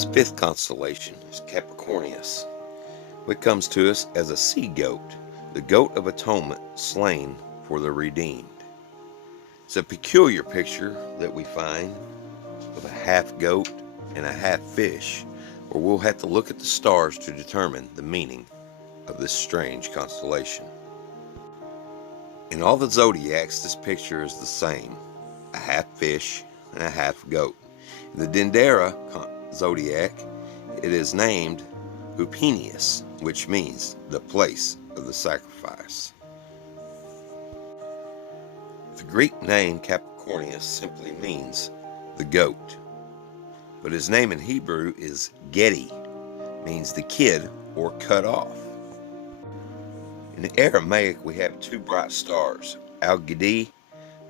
This fifth constellation is Capricornus, which comes to us as a sea goat, the goat of atonement slain for the redeemed. It's a peculiar picture that we find of a half goat and a half fish, where we'll have to look at the stars to determine the meaning of this strange constellation. In all the zodiacs, this picture is the same, a half fish and a half goat. In the Dendera zodiac, it is named Hupenius, which means the place of the sacrifice. The Greek name Capricornus simply means the goat, but his name in Hebrew is Gedi, means the kid or cut off. In the Aramaic, we have two bright stars, Al-Gedi,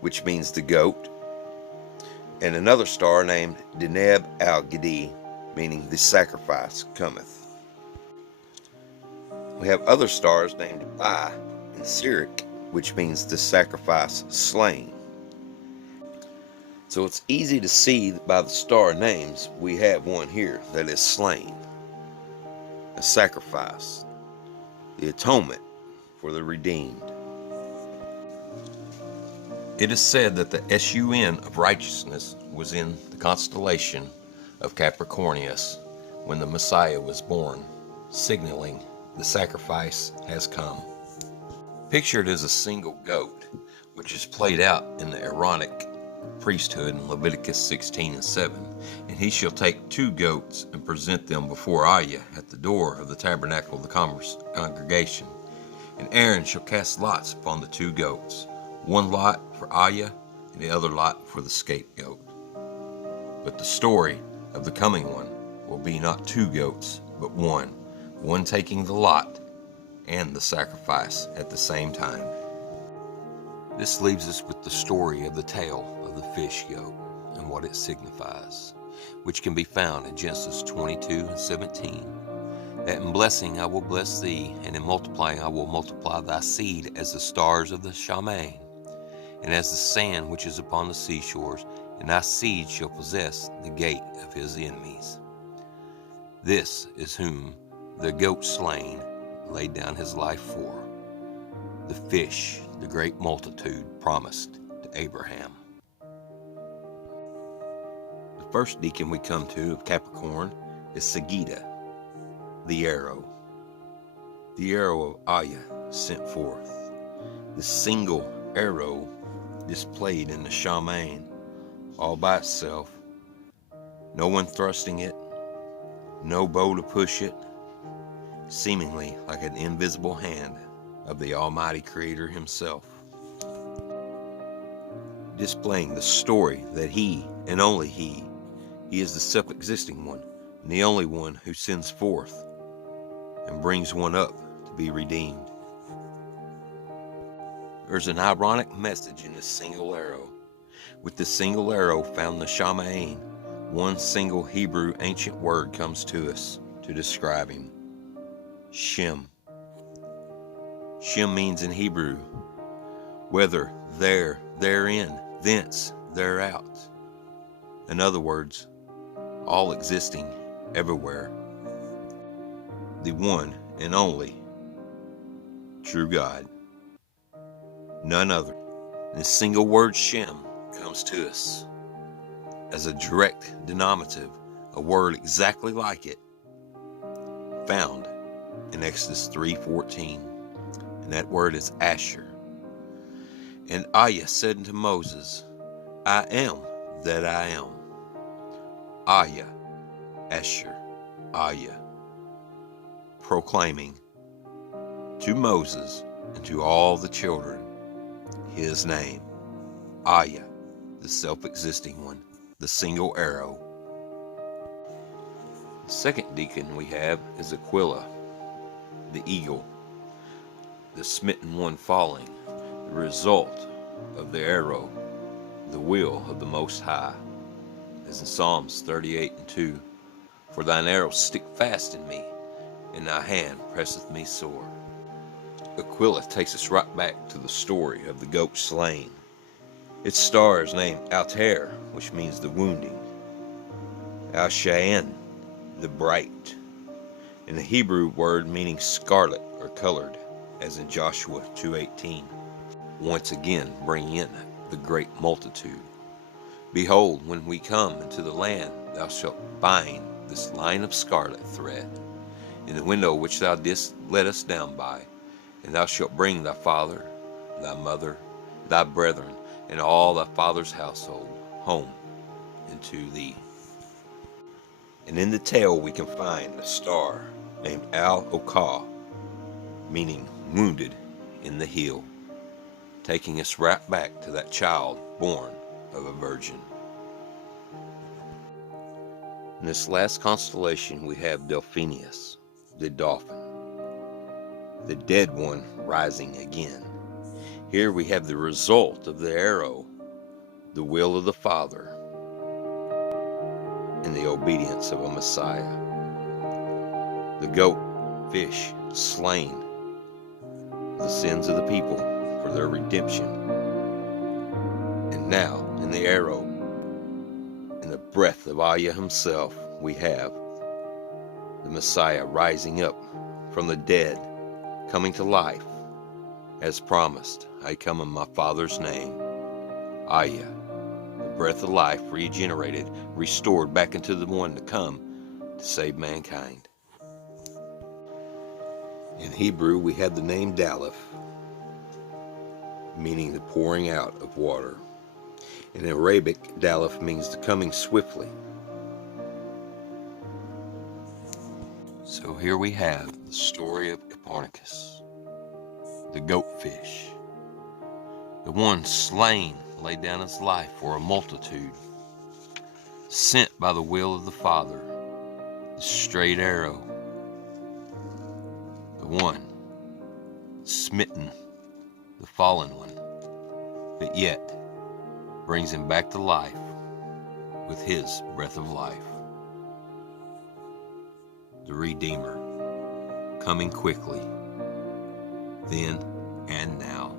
which means the goat, and another star named Deneb Al-Gedi, meaning the sacrifice cometh. We have other stars named Bai and Syric, which means the sacrifice slain. So it's easy to see by the star names we have one here that is slain, a sacrifice, the atonement for the redeemed. It is said that the sun of righteousness was in the constellation of Capricornus when the Messiah was born, signaling the sacrifice has come. Pictured as a single goat, which is played out in the Aaronic priesthood in Leviticus 16:7, and he shall take 2 goats and present them before Ayah at the door of the tabernacle of the congregation. And Aaron shall cast lots upon the 2 goats, one lot for Ayah and the other lot for the scapegoat. But the story of the coming one will be not 2 goats, but one taking the lot and the sacrifice at the same time. This leaves us with the story of the tale of the fish goat and what it signifies, which can be found in Genesis 22:17. That in blessing I will bless thee, and in multiplying I will multiply thy seed as the stars of the Shamain, and as the sand which is upon the seashores, and thy seed shall possess the gate of his enemies. This is whom the goat slain laid down his life for, the fish, the great multitude promised to Abraham. The first deacon we come to of Capricorn is Sagitta, the arrow of Ayah sent forth. The single arrow displayed in the Shamain, all by itself, no one thrusting it, no bow to push it, seemingly like an invisible hand of the Almighty Creator himself, displaying the story that he and only he is the self-existing one and the only one who sends forth and brings one up to be redeemed. There's an ironic message in this single arrow. With this single arrow found in the Shamain, one single Hebrew ancient word comes to us to describe him: Shem. Shem means in Hebrew, whether, there, therein, thence, thereout. In other words, all existing, everywhere. The one and only true God. None other. This single word Shem comes to us as a direct denominative, a word exactly like it, found in Exodus 3:14, and that word is Asher. And Ayah said unto Moses, I am that I am. Ayah, Asher, Ayah, proclaiming to Moses and to all the children his name, Ayah, the self-existing one, the single arrow. The second deacon we have is Aquila, the eagle, the smitten one falling, the result of the arrow, the will of the Most High, as in Psalms 38:2, for thine arrows stick fast in me, and thy hand presseth me sore. Aquila takes us right back to the story of the goat slain. Its star is named Altair, which means the wounding. Al-Shayan, the bright, and the Hebrew word meaning scarlet or colored, as in Joshua 2:18, once again bringing in the great multitude. Behold, when we come into the land, thou shalt bind this line of scarlet thread in the window which thou didst let us down by, and thou shalt bring thy father, thy mother, thy brethren, and all thy father's household home into thee. And in the tail we can find a star named Al-Okah, meaning wounded in the heel, taking us right back to that child born of a virgin. In this last constellation we have Delphinius, the dolphin, the dead one rising again. Here we have the result of the arrow, the will of the Father, and the obedience of a Messiah. The goat, fish, slain for the sins of the people for their redemption. And now, in the arrow, in the breath of Ayah himself, we have the Messiah rising up from the dead, coming to life. As promised, I come in my Father's name. Ayah, the breath of life regenerated, restored back into the one to come to save mankind. In Hebrew, we have the name Daleth, meaning the pouring out of water. In Arabic, Daleth means the coming swiftly. So here we have the story of Capricornus, the goatfish, the one slain, laid down his life for a multitude, sent by the will of the Father, the straight arrow, the one smitten, the fallen one, but yet brings him back to life with his breath of life. The Redeemer, coming quickly, then and now.